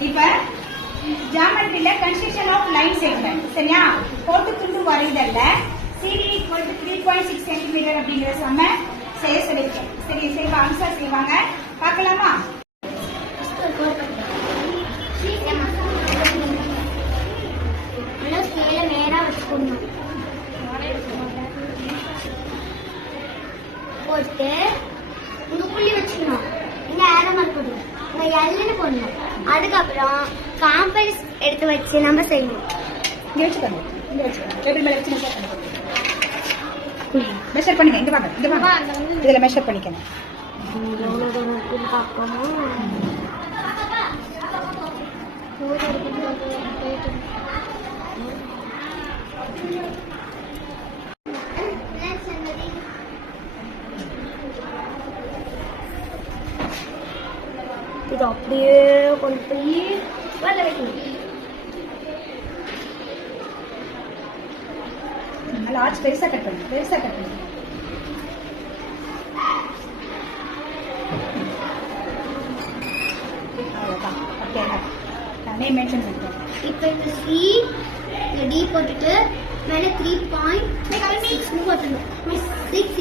இப்ப ஜாமெட்ரியில construction of line segment சரியா? கோட்டு துண்டு வரைதல்ல. CD equal to three point six centimetre அப்படிங்கிற சம செய்ய சொல்லியிருக்கேன் சரி சரி ஆன்சர் செய்வாங்க பார்க்கலாமா? ஆனால் நேராக வச்சுக்கணும் போட்டு இங்க புள்ளி வச்சுக்கணும் இங்க ஏரோ மார்க் போடணும் இங்க எல்லுன்னு போடணும். அதுக்கப்புறம் காம்பஸ் எடுத்து வச்சு நம்ம செய்யணும். மெஷர் பண்ணுங்க இங்க வாங்க. இங்க வாங்க. இதுல மெஷர் பண்ணிக்கணும் Tirapi, konti, balik lagi. Malah aja dari sekatan, dari sekatan. Okay, name mention करते हैं। इप्पर में सी, ये डी पोटेटर, मैंने थ्री पॉइंट सिक्स में पोटेटर, मैं सिक्स